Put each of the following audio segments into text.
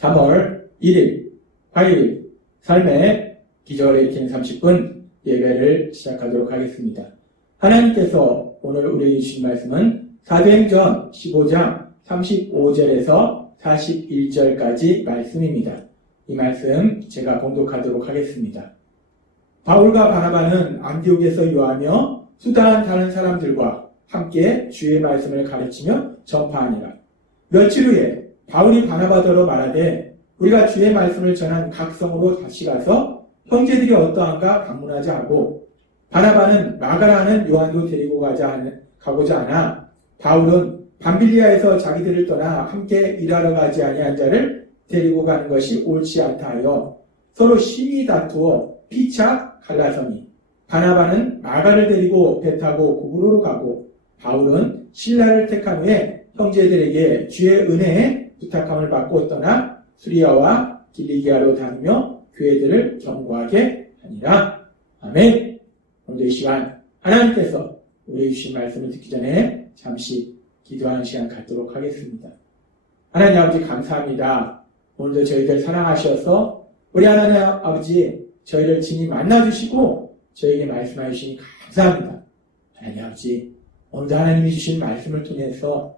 3월 1일 화요일 삶의 기적을 일으키는 30분 예배를 시작하도록 하겠습니다. 하나님께서 오늘 우리에게 주신 말씀은 사도행전 15장 35절에서 41절까지 말씀입니다. 이 말씀 제가 봉독하도록 하겠습니다. 바울과 바나바는 안디옥에서 유하며 수다한 다른 사람들과 함께 주의 말씀을 가르치며 전파하니라. 며칠 후에 바울이 바나바더러 말하되 우리가 주의 말씀을 전한 각 성으로 다시 가서 형제들이 어떠한가 방문하자 하고, 바나바는 마가라는 요한도 데리고 가고자 하나 바울은 밤빌리아에서 자기들을 떠나 함께 일하러 가지 아니한 자를 데리고 가는 것이 옳지 않다 하여 서로 심히 다투어 피차 갈라서니, 바나바는 마가를 데리고 배 타고 고브로로 가고 바울은 실라를 택한 후에 형제들에게 주의 은혜에 부탁함을 받고 떠나 수리아와 길리기아로 다니며 교회들을 경고하게 하니라. 아멘. 오늘 이 시간 하나님께서 우리에게 주신 말씀을 듣기 전에 잠시 기도하는 시간 갖도록 하겠습니다. 하나님 아버지 감사합니다. 오늘도 저희들 사랑하셔서 우리 하나님 아버지 저희를 친히 만나주시고 저에게 말씀해 주시니 감사합니다. 하나님 아버지, 오늘도 하나님이 주신 말씀을 통해서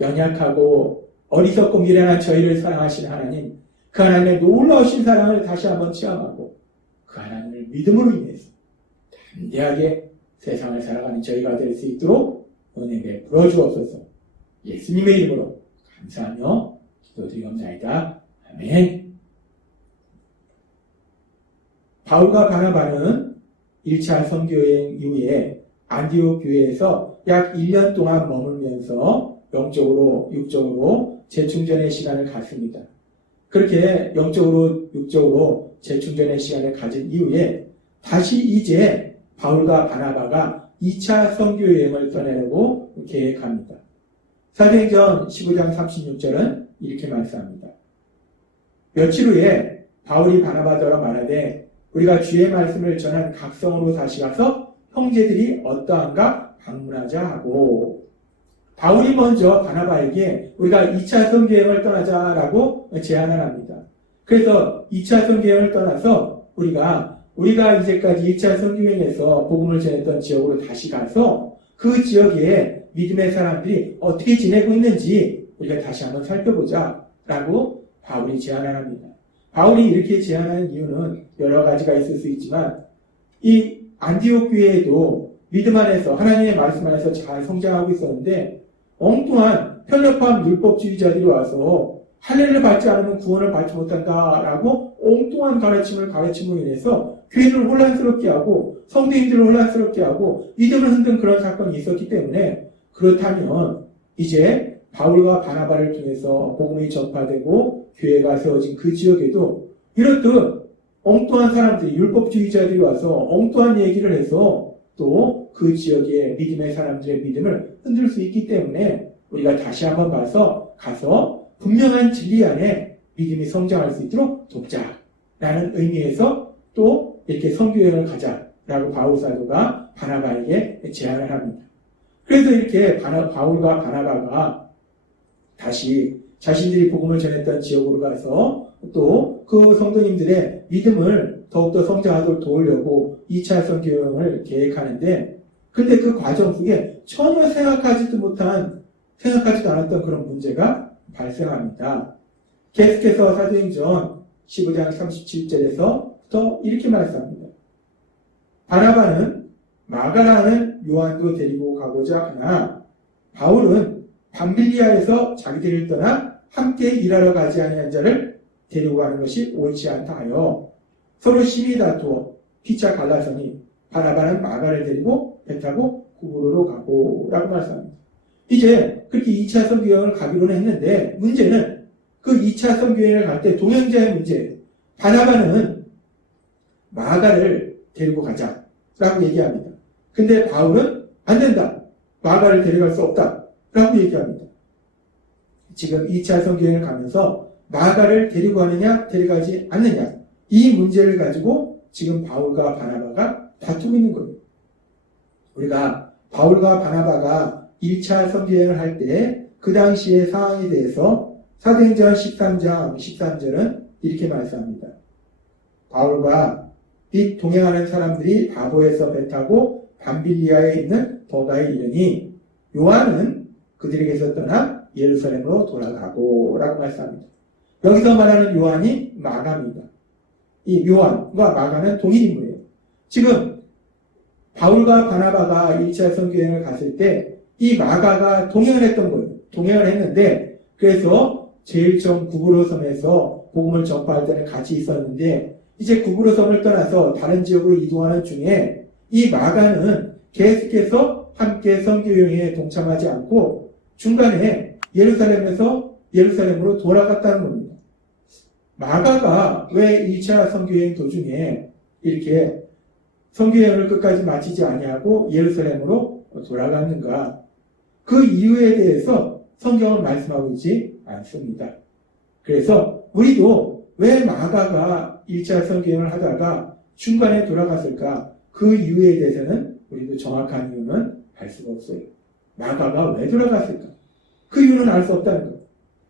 연약하고 어리석고 미련한 저희를 사랑하신 하나님, 그 하나님의 놀라우신 사랑을 다시 한번 체험하고 그 하나님을 믿음으로 인해서 담대하게 세상을 살아가는 저희가 될 수 있도록 은혜 베풀어 주옵소서. 예수님의 이름으로 감사하며 기도드리옵나이다. 아멘. 바울과 바나바는 1차 선교여행 이후에 안디옥 교회에서 약 1년 동안 머물면서 영적으로 육적으로 재충전의 시간을 갖습니다. 그렇게 영적으로 육적으로 재충전의 시간을 가진 이후에 다시 이제 바울과 바나바가 2차 선교여행을 떠나려고 계획합니다. 사도행전 15장 36절은 이렇게 말씀합니다. 며칠 후에 바울이 바나바더러 말하되 우리가 주의 말씀을 전한 각 성으로 다시 가서 형제들이 어떠한가 방문하자 하고, 바울이 먼저 바나바에게 우리가 2차 선교여행을 떠나자라고 제안을 합니다. 그래서 2차 선교여행을 떠나서 우리가 이제까지 2차 선교여행에서 복음을 전했던 지역으로 다시 가서 그 지역에 믿음의 사람들이 어떻게 지내고 있는지 우리가 다시 한번 살펴보자라고 바울이 제안을 합니다. 바울이 이렇게 제안하는 이유는 여러 가지가 있을 수 있지만, 이 안디옥 교회에도 믿음 안에서 하나님의 말씀 안에서 잘 성장하고 있었는데 엉뚱한 편협한 율법주의자들이 와서 할례를 받지 않으면 구원을 받지 못한다라고 엉뚱한 가르침으로 인해서 교회를 혼란스럽게 하고 성도인들을 혼란스럽게 하고 믿음을 흔든 그런 사건이 있었기 때문에, 그렇다면 이제 바울과 바나바를 통해서 복음이 전파되고 교회가 세워진 그 지역에도 이렇듯 엉뚱한 사람들이, 율법주의자들이 와서 엉뚱한 얘기를 해서 또 그 지역의 믿음의 사람들의 믿음을 흔들 수 있기 때문에 우리가 다시 한번 가서 분명한 진리 안에 믿음이 성장할 수 있도록 돕자라는 의미에서 또 이렇게 선교여행을 가자라고 바울 사도가 바나바에게 제안을 합니다. 그래서 이렇게 바울과 바나바가 다시 자신들이 복음을 전했던 지역으로 가서 또 그 성도님들의 믿음을 더욱더 성장하도록 도우려고 2차 선교여행을 계획하는데, 근데 그 과정 속에 전혀 생각하지도 않았던 그런 문제가 발생합니다. 계속해서 사도행전 15장 37절에서부터 이렇게 말씀합니다. 바나바는 마가라는 요한도 데리고 가고자 하나 바울은 밤빌리아에서 자기들을 떠나 함께 일하러 가지 아니한 자를 데리고 가는 것이 옳지 않다 하여 서로 심히 다투어 피차 갈라서니, 바나바는 마가를 데리고 배 타고 구브로로 가고 라고 말씀합니다. 이제 그렇게 2차 선교여행을 가기로는 했는데, 문제는 그 2차 선교여행을 갈 때 동행자의 문제예요. 바나바는 마가를 데리고 가자라고 얘기합니다. 근데 바울은 안 된다, 마가를 데려갈 수 없다 라고 얘기합니다. 지금 2차 선교여행을 가면서 마가를 데리고 가느냐 데려가지 않느냐, 이 문제를 가지고 지금 바울과 바나바가 다투고 있는 거예요. 우리가 바울과 바나바가 1차 선교여행을 할 때 그 당시의 상황에 대해서 사도행전 13장 13절은 이렇게 말씀합니다. 바울과 및 동행하는 사람들이 바보에서 배 타고 밤빌리아에 있는 더가에 이르니 요한은 그들에게서 떠나 예루살렘으로 돌아가고 라고 말씀합니다. 여기서 말하는 요한이 마가입니다. 이 요한과 마가는 동일 인물이에요. 지금 바울과 바나바가 1차 선교여행을 갔을 때 이 마가가 동행을 했던 거예요. 동행을 했는데 그래서 제일 처음 구브로 섬에서 복음을 전파할 때는 같이 있었는데 이제 구브로 섬을 떠나서 다른 지역으로 이동하는 중에 이 마가는 계속해서 함께 선교여행에 동참하지 않고 중간에 예루살렘으로 돌아갔다는 겁니다. 마가가 왜 1차 선교여행 도중에 이렇게 선교여행을 끝까지 마치지 아니하고 예루살렘으로 돌아갔는가? 그 이유에 대해서 성경은 말씀하고 있지 않습니다. 그래서 우리도 왜 마가가 1차 선교여행을 하다가 중간에 돌아갔을까? 그 이유에 대해서는 우리도 정확한 이유는 알 수가 없어요. 마가가 왜 돌아갔을까? 그 이유는 알 수 없다는 거예요.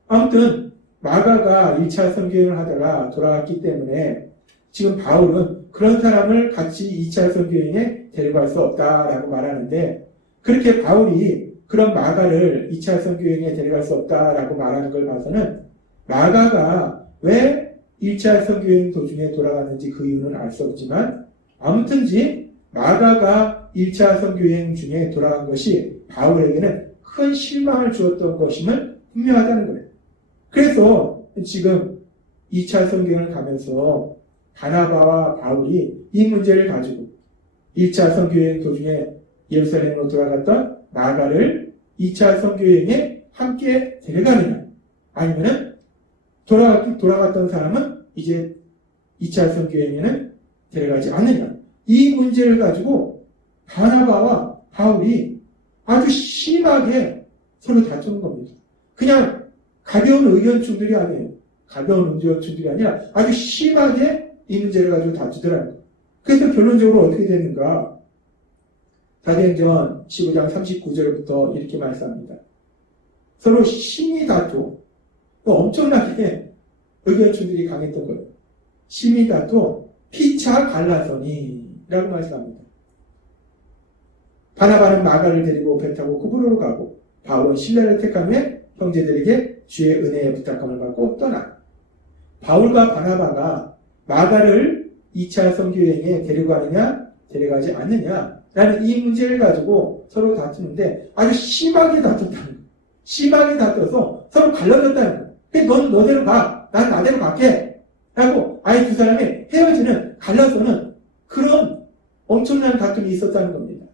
아무튼 마가가 1차 선교여행을 하다가 돌아갔기 때문에 지금 바울은 그런 사람을 같이 2차 선교여행에 데려갈 수 없다라고 말하는데 그렇게 바울이 그런 마가를 2차 선교여행에 데려갈 수 없다라고 말하는 걸 봐서는 마가가 왜 1차 선교여행 도중에 돌아갔는지 그 이유는 알 수 없지만 아무튼지 마가가 1차 선교여행 중에 돌아간 것이 바울에게는 큰 실망을 주었던 것임을 분명하다는 거예요. 그래서 지금 2차 선교여행을 가면서 바나바와 바울이 이 문제를 가지고 1차 선교여행 도중에 예루살렘으로 돌아갔던 마가를 2차 선교여행에 함께 데려가느냐 아니면은 돌아갔던 사람은 이제 2차 선교여행에는 데려가지 않느냐 이 문제를 가지고 바나바와 바울이 아주 심하게 서로 다투는 겁니다. 그냥 가벼운 의견충들이 아니에요. 가벼운 의견충들이 아니라 아주 심하게 이 문제를 가지고 다투더라는 거예요. 그래서 결론적으로 어떻게 되는가? 사도행전 15장 39절부터 이렇게 말씀합니다. 서로 심히 다투, 엄청나게 의견충들이 강했던 거예요. 심히 다투, 피차 갈라서니 라고 말씀합니다. 바나바는 마가를 데리고 배 타고 구브로로 가고 바울은 신라를 택하며 형제들에게 주의 은혜에 부탁함을 받고 떠나. 바울과 바나바가 마가를 2차 선교여행에 데려가느냐 데려가지 않느냐 라는 이 문제를 가지고 서로 다투는데 아주 심하게 다퉜다는 거예요. 심하게 다퉈서 서로 갈라졌다는 거예요. 너는 너대로 가, 난 나대로 갈게 라고 아예 두 사람이 헤어지는 갈라서는 그런 엄청난 다툼이 있었다는 겁니다.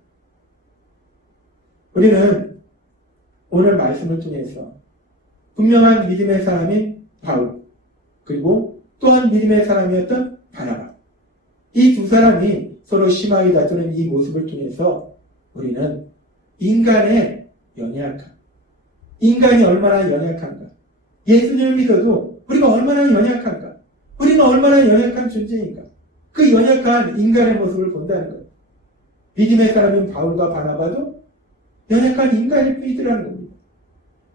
우리는 오늘 말씀을 통해서 분명한 믿음의 사람인 바울 그리고 또한 믿음의 사람이었던 바나바 이 두 사람이 서로 심하게 다투는 이 모습을 통해서 우리는 인간의 연약함 인간이 얼마나 연약한가 예수님을 믿어도 우리가 얼마나 연약한가 우리는 얼마나 연약한 존재인가 그 연약한 인간의 모습을 본다는 거예요. 믿음의 사람인 바울과 바나바도 연약한 인간일 뿐이더라는 겁니다.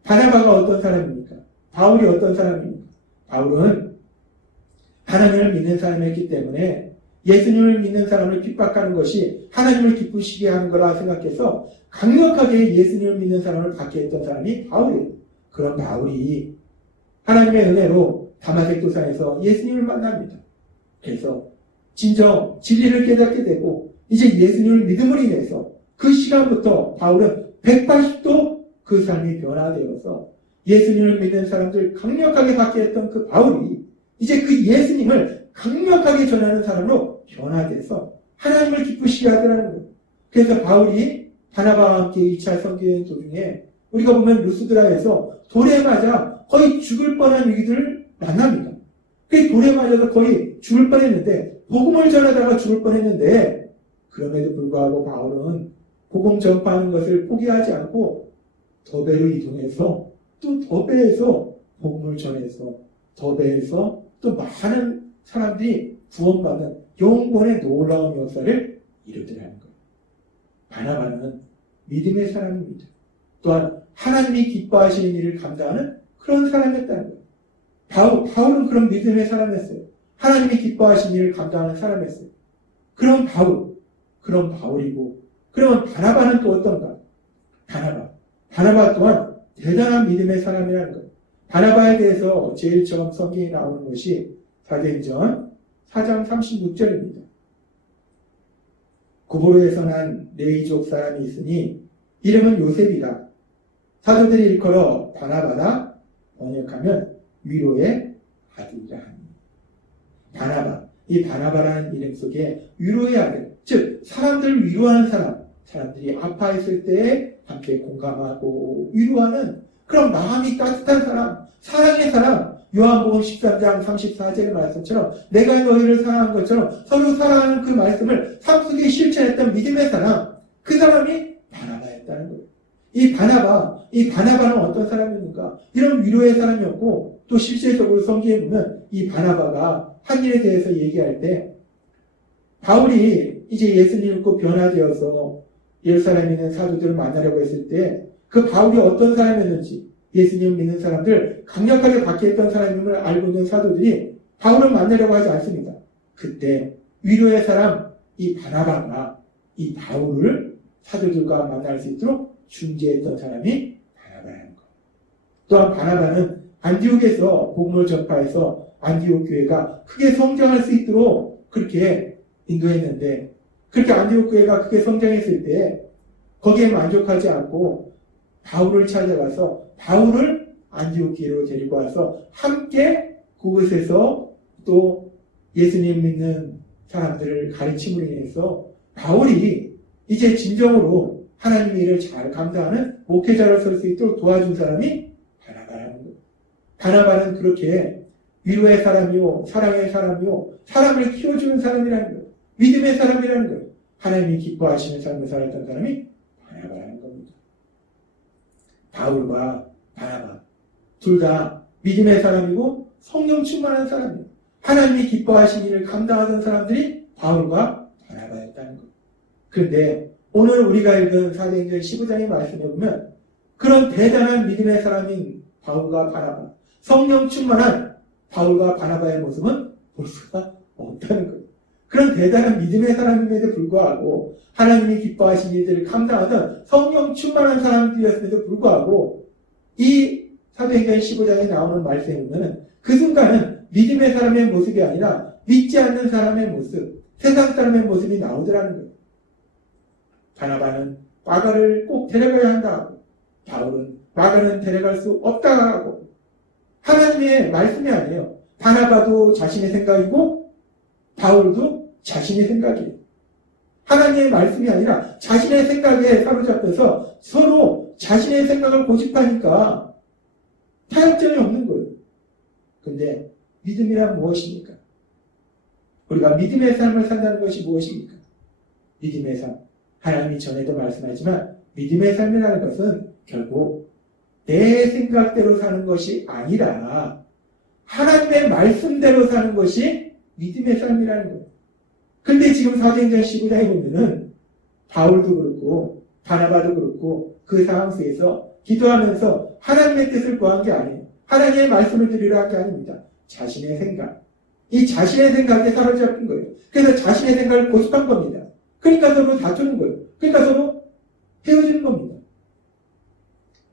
바나바가 어떤 사람입니까? 바울이 어떤 사람입니까? 바울은 하나님을 믿는 사람이었기 때문에 예수님을 믿는 사람을 핍박하는 것이 하나님을 기쁘시게 하는 거라 생각해서 강력하게 예수님을 믿는 사람을 받게 했던 사람이 바울이에요. 그런 바울이 하나님의 은혜로 다마색 도상에서 예수님을 만납니다. 그래서 진정 진리를 깨닫게 되고 이제 예수님을 믿음으로 인해서 그 시간부터 바울은 180도 그 삶이 변화되어서 예수님을 믿는 사람들 강력하게 받게 했던 그 바울이 이제 그 예수님을 강력하게 전하는 사람으로 변화돼서 하나님을 기쁘시게 하더라는 거예요. 그래서 바울이 바나바와 함께 2차 선교여행 도중에 우리가 보면 루스드라에서 돌에 맞아 거의 죽을 뻔한 위기들을 만납니다. 그 돌에 맞아서 거의 죽을 뻔했는데 복음을 전하다가 죽을 뻔했는데 그럼에도 불구하고 바울은 복음 전파하는 것을 포기하지 않고 더베로 이동해서 또 더베에서 복음을 전해서 더베에서 또 많은 사람들이 구원받는 영원의 놀라운 역사를 이루더라는 거예요. 바나바는 믿음의 사람입니다. 또한 하나님이 기뻐하시는 일을 감당하는 그런 사람이었다는 거예요. 바울은 그런 믿음의 사람이었어요. 하나님이 기뻐하신 일을 감당하는 사람이었어요. 그런 바울이고, 그러면 바나바는 또 어떤가? 바나바 또한 대단한 믿음의 사람이라는 거예요. 바나바에 대해서 제일 처음 성경에 나오는 것이 사도행전 4장 36절입니다. 구브로에서 난 레이족 사람이 있으니 이름은 요셉이다. 사도들이 일컬어 바나바다, 번역하면 위로의 아들이라 하니. 이 바나바라는 이름 속에 위로의 아들, 즉 사람들을 위로하는 사람들이 아파했을 때 함께 공감하고 위로하는 그런 마음이 따뜻한 사람, 사랑의 사람, 요한복음 13장 34절의 말씀처럼 내가 너희를 사랑한 것처럼 서로 사랑하는 그 말씀을 삶 속에 실천했던 믿음의 사람, 그 사람이 바나바였다는 거예요. 이 바나바는 어떤 사람입니까? 이런 위로의 사람이었고, 또 실제적으로 성경에 보면 이 바나바가 한 일에 대해서 얘기할 때 바울이 이제 예수님 믿고 변화되어서 예루살렘에 있는 사도들을 만나려고 했을 때 그 바울이 어떤 사람이었는지, 예수님 믿는 사람들 강력하게 박해했던 사람임을 알고 있는 사도들이 바울을 만나려고 하지 않습니다. 그때 위로의 사람 이 바나바가 이 바울을 사도들과 만날 수 있도록 중재했던 사람이 바나바라는 거예요. 또한 바나바는 안디옥에서 복음을 전파해서 안디옥 교회가 크게 성장할 수 있도록 그렇게 인도했는데, 그렇게 안디옥 교회가 크게 성장했을 때 거기에 만족하지 않고 바울을 찾아가서 바울을 안디옥 교회로 데리고 와서 함께 그곳에서 또 예수님 믿는 사람들을 가르침으로 인해서 바울이 이제 진정으로 하나님의 일을 잘 감당하는 목회자로 설 수 있도록 도와준 사람이 바나바라는 거예요. 바나바는 그렇게 위로의 사람이요, 사랑의 사람이요, 사람을 키워주는 사람이라는 거예요. 믿음의 사람이라는 거예요. 하나님이 기뻐하시는 삶을 살았던 사람이 바나바라는 겁니다. 바울과 바나바 둘 다 믿음의 사람이고 성령 충만한 사람이에요. 하나님이 기뻐하신 일을 감당하던 사람들이 바울과 바나바였다는 거예요. 그런데 오늘 우리가 읽은 사도행전 15장의 말씀에 보면 그런 대단한 믿음의 사람인 바울과 바나바, 성령 충만한 바울과 바나바의 모습은 볼 수가 없다는 거예요. 그런 대단한 믿음의 사람임에도 불구하고 하나님이 기뻐하신 일들을 감당하던 성령 충만한 사람들이었음에도 불구하고 이 사도행전 15장에 나오는 말씀에 보면 그 순간은 믿음의 사람의 모습이 아니라 믿지 않는 사람의 모습, 세상 사람의 모습이 나오더라는 거예요. 바나바는 마가를 꼭 데려가야 한다 하고, 바울은 마가는 데려갈 수 없다 하고, 하나님의 말씀이 아니에요. 바나바도 자신의 생각이고 바울도 자신의 생각이에요. 하나님의 말씀이 아니라 자신의 생각에 사로잡혀서 서로 자신의 생각을 고집하니까 타협점이 없는 거예요. 근데 믿음이란 무엇입니까? 우리가 믿음의 삶을 산다는 것이 무엇입니까? 믿음의 삶. 하나님이 전에도 말씀하지만 믿음의 삶이라는 것은 결국 내 생각대로 사는 것이 아니라 하나님의 말씀대로 사는 것이 믿음의 삶이라는 거예요. 근데 지금 사도행전 15장에 보면은 바울도 그렇고 바나바도 그렇고 그 상황 속에서 기도하면서 하나님의 뜻을 구한 게 아니에요. 하나님의 말씀을 드리려 한 게 아닙니다. 자신의 생각. 이 자신의 생각에 사로잡힌 거예요. 그래서 자신의 생각을 고집한 겁니다. 그러니까 서로 다투는 거예요. 그러니까 서로 헤어지는 겁니다.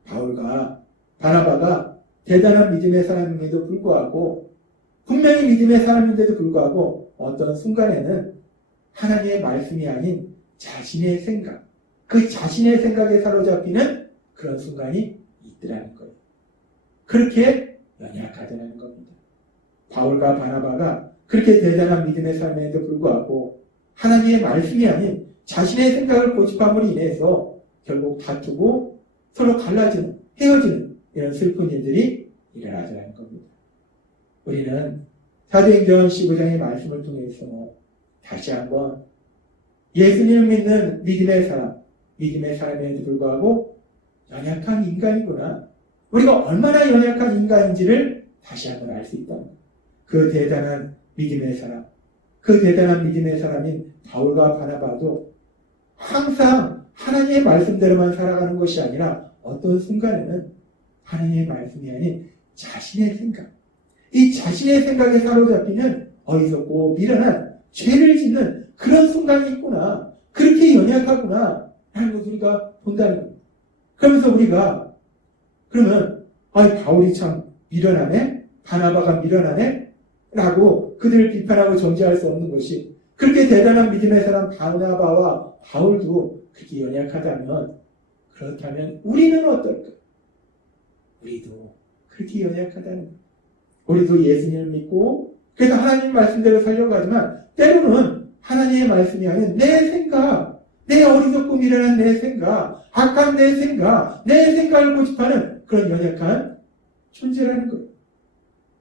바울과 바나바가 대단한 믿음의 사람임에도 불구하고 분명히 믿음의 사람인데도 불구하고 어떤 순간에는 하나님의 말씀이 아닌 자신의 생각, 그 자신의 생각에 사로잡히는 그런 순간이 있더라는 거예요. 그렇게 연약하다는 겁니다. 바울과 바나바가 그렇게 대단한 믿음의 삶에도 불구하고 하나님의 말씀이 아닌 자신의 생각을 고집함으로 인해서 결국 다투고 서로 갈라지는, 헤어지는 이런 슬픈 일들이 일어나더라는 겁니다. 우리는 사도행전 15장의 말씀을 통해서 다시 한번 예수님을 믿는 믿음의 사람에도 불구하고 연약한 인간이구나. 우리가 얼마나 연약한 인간인지를 다시 한번 알 수 있다. 그 대단한 믿음의 사람인 바울과 바나바도 항상 하나님의 말씀대로만 살아가는 것이 아니라 어떤 순간에는 하나님의 말씀이 아닌 자신의 생각, 이 자신의 생각에 사로잡히는 어리석고 미련한 죄를 짓는 그런 순간이 있구나. 그렇게 연약하구나. 라는 것을 우리가 본다는 겁니다. 그러면서 우리가 그러면 바울이 참 미련하네? 바나바가 미련하네? 라고 그들을 비판하고 정죄할 수 없는 것이 그렇게 대단한 믿음의 사람 바나바와 바울도 그렇게 연약하다면 그렇다면 우리는 어떨까? 우리도 그렇게 연약하다는 거예요. 우리도 예수님을 믿고 그래서 하나님 말씀대로 살려가지만 때로는 하나님의 말씀이 아닌 내 생각, 내 어리석고 미련한 내 생각, 악한 내 생각, 내 생각을 고집하는 그런 연약한 존재라는 거예요.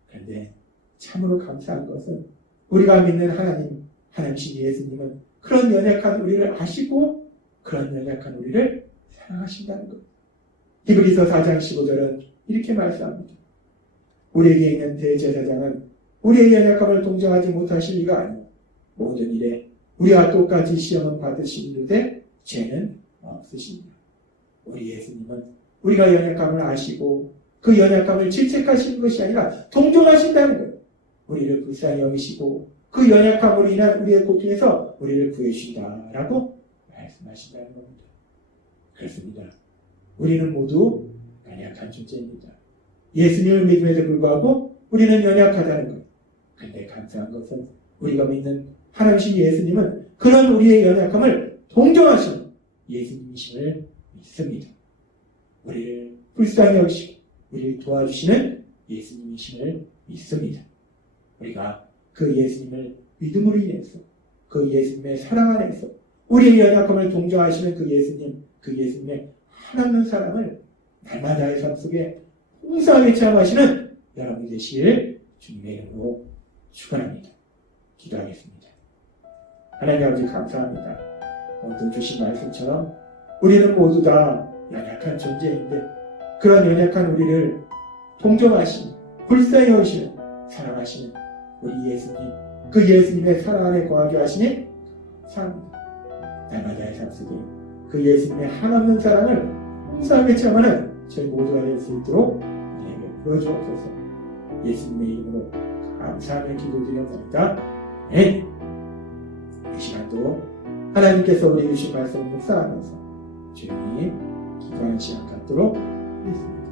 그런데 참으로 감사한 것은 우리가 믿는 하나님신 예수님은 그런 연약한 우리를 아시고 그런 연약한 우리를 사랑하신다는 거예요. 히브리서 4장 15절은 이렇게 말씀합니다. 우리에게 있는 대제사장은 우리의 연약함을 동정하지 못하실 리가 아니오. 모든 일에 우리와 똑같이 시험은 받으시는데 죄는 없으십니다. 우리 예수님은 우리가 연약함을 아시고 그 연약함을 질책하시는 것이 아니라 동정하신다는 거예요. 우리를 불쌍히 여기시고 그 연약함으로 인한 우리의 고통에서 우리를 구해주신다라고 말씀하신다는 겁니다. 그렇습니다. 우리는 모두 연약한 존재입니다. 예수님을 믿음에도 불구하고 우리는 연약하다는 것. 그런데 감사한 것은 우리가 믿는 하나님이신 예수님은 그런 우리의 연약함을 동정하시는 예수님이심을 믿습니다. 우리를 불쌍히 여기시고 우리를 도와주시는 예수님이심을 믿습니다. 우리가 그 예수님을 믿음으로 인해서 그 예수님의 사랑 안에서 우리의 연약함을 동정하시는 그 예수님의 하나님 사랑을 날마다의 삶 속에 풍성하게 체험하시는 여러분이 되시길 주님의 이름으로 축원합니다. 기도하겠습니다. 하나님 아버지 감사합니다. 오늘 주신 말씀처럼 우리는 모두 다 연약한 존재인데 그런 연약한 우리를 동정하시는 불쌍히 여기시는 사랑하시는 우리 예수님 그 예수님의 사랑 안에 거하게 하시니 감사합니다. 날마다의 삶 속에 그 예수님의 한없는 사랑을 풍성하게 체험하는 저희 모두가 될 수 있도록 우리에게 보여주옵소서. 예수님의 이름으로 감사하며 기도드렸습니다. 네. 이 시간도 하나님께서 우리에게 주신 말씀을 묵상하면서 주님이 기도하는 시간 갖도록 하겠습니다.